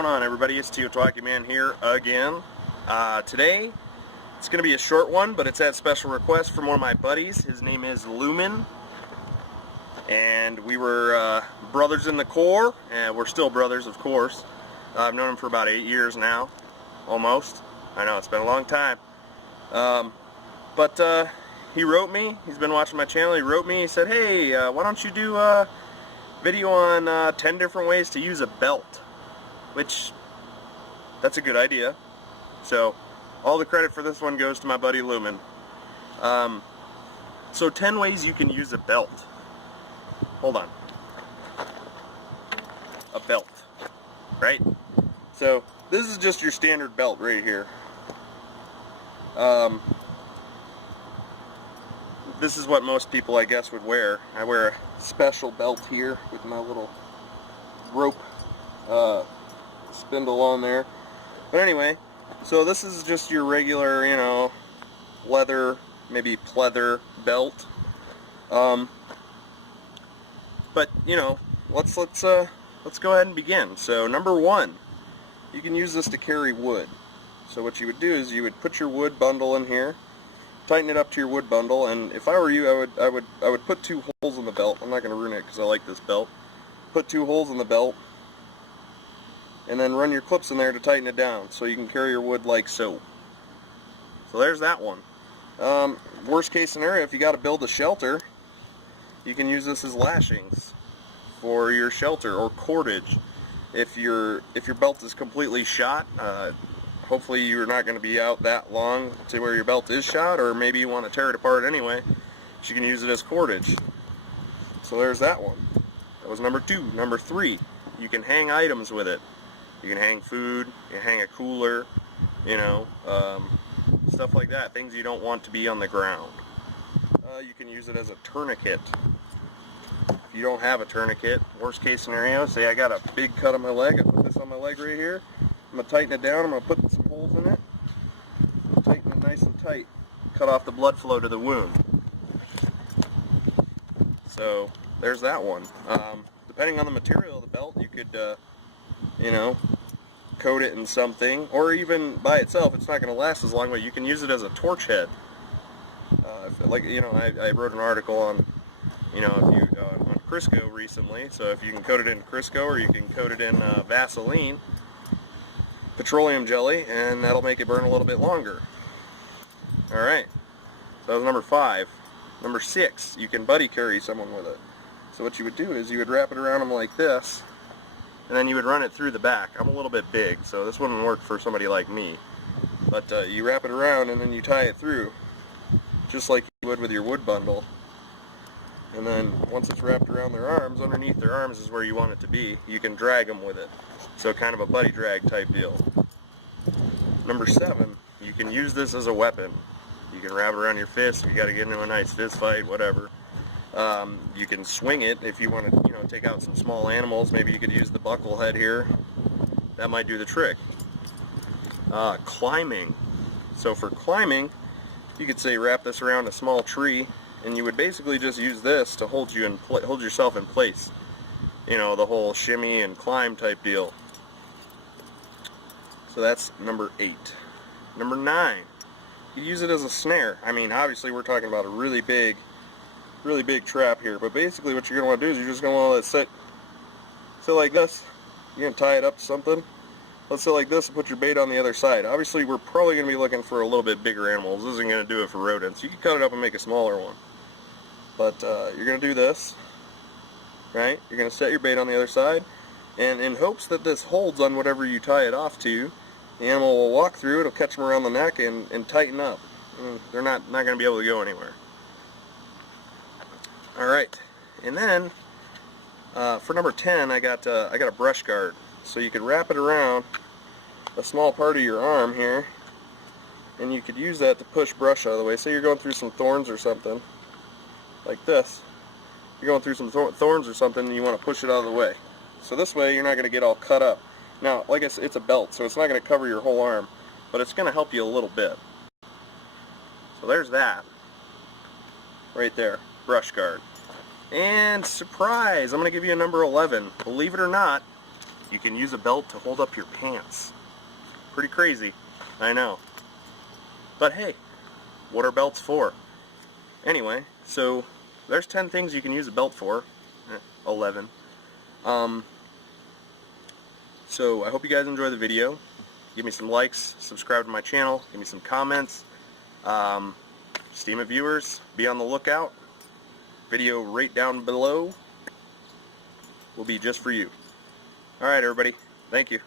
going on, everybody? It's T.E.O.T.W.A.W.K.I man here again. Today, it's going to be a short one, but it's at special request from one of my buddies. His name is Lumen, and we were brothers in the Corps, and we're still brothers, of course. I've known him for about 8 years now, almost. I know, it's been a long time. But he wrote me. He's been watching my channel. He wrote me. He said, hey, why don't you do a video on 10 different ways to use a belt? Which, that's a good idea. So, all the credit for this one goes to my buddy Lumen. So 10 ways you can use a belt. Hold on. A belt. Right? So, this is just your standard belt right here. This is what most people, I guess, would wear. I wear a special belt here with my little rope spindle on there. But anyway, so this is just your regular, you know, leather, maybe pleather belt. But you know, let's go ahead and begin. So number one, you can use this to carry wood. So what you would do is you would put your wood bundle in here, tighten it up to your wood bundle, and if I were you, I would put 2 holes in the belt. I'm not going to ruin it because I like this belt. Put 2 holes in the belt, and then run your clips in there to tighten it down so you can carry your wood like so. So there's that one. Worst case scenario, if you got to build a shelter, you can use this as lashings for your shelter, or cordage. If your belt is completely shot, hopefully you're not going to be out that long to where your belt is shot, or maybe you want to tear it apart anyway, so you can use it as cordage. So there's that one. That was number 2. Number 3, you can hang items with it. You can hang food, you can hang a cooler, you know, stuff like that, things you don't want to be on the ground. You can use it as a tourniquet. If you don't have a tourniquet, worst case scenario, say I got a big cut on my leg, I put this on my leg right here, I'm going to tighten it down, I'm going to put some holes in it, tighten it nice and tight, cut off the blood flow to the wound. So there's that one. Depending on the material of the belt, you could you know, coat it in something, or even by itself. It's not going to last as long, but you can use it as a torch head. Like, you know, I wrote an article on, you know, if you on Crisco recently, so if you can coat it in Crisco, or you can coat it in Vaseline, petroleum jelly, and that'll make it burn a little bit longer. Alright, so that was number 5. Number 6, you can buddy carry someone with it. So what you would do is you would wrap it around them like this, and then you would run it through the back. I'm a little bit big, so this wouldn't work for somebody like me. But you wrap it around and then you tie it through, just like you would with your wood bundle. And then once it's wrapped around their arms, underneath their arms is where you want it to be. You can drag them with it. So kind of a buddy drag type deal. Number 7, you can use this as a weapon. You can wrap it around your fist if you got to get into a nice fist fight, whatever. You can swing it if you want to, you know, take out some small animals. Maybe you could use the buckle head here. That might do the trick. Climbing. So for climbing, you could say wrap this around a small tree, and you would basically just use this to hold yourself in place. You know, the whole shimmy and climb type deal. So that's number 8. Number 9, you use it as a snare. I mean, obviously we're talking about a really big trap here, but basically what you're going to want to do is you're just going to want to let it sit like this. You're going to tie it up to something. Let's sit like this and put your bait on the other side. Obviously we're probably going to be looking for a little bit bigger animals. This isn't going to do it for rodents. You can cut it up and make a smaller one. But you're going to do this, right? You're going to set your bait on the other side, and in hopes that this holds on whatever you tie it off to, the animal will walk through, it'll catch them around the neck and tighten up. They're not going to be able to go anywhere. Alright, and then for number 10, I got a brush guard. So you could wrap it around a small part of your arm here, and you could use that to push brush out of the way. Say you're going through some thorns or something, like this. You're going through some thorns or something, and you want to push it out of the way. So this way you're not going to get all cut up. Now, like I said, it's a belt, so it's not going to cover your whole arm, but it's going to help you a little bit. So there's that. Right there. Brush guard. And surprise! I'm going to give you a number 11. Believe it or not, You can use a belt to hold up your pants. Pretty crazy, I know. But hey, what are belts for? Anyway, so there's 10 things you can use a belt for. 11. So I hope you guys enjoy the video. Give me some likes, subscribe to my channel, give me some comments. Steam viewers, be on the lookout. Video right down below will be just for you. Alright everybody, thank you.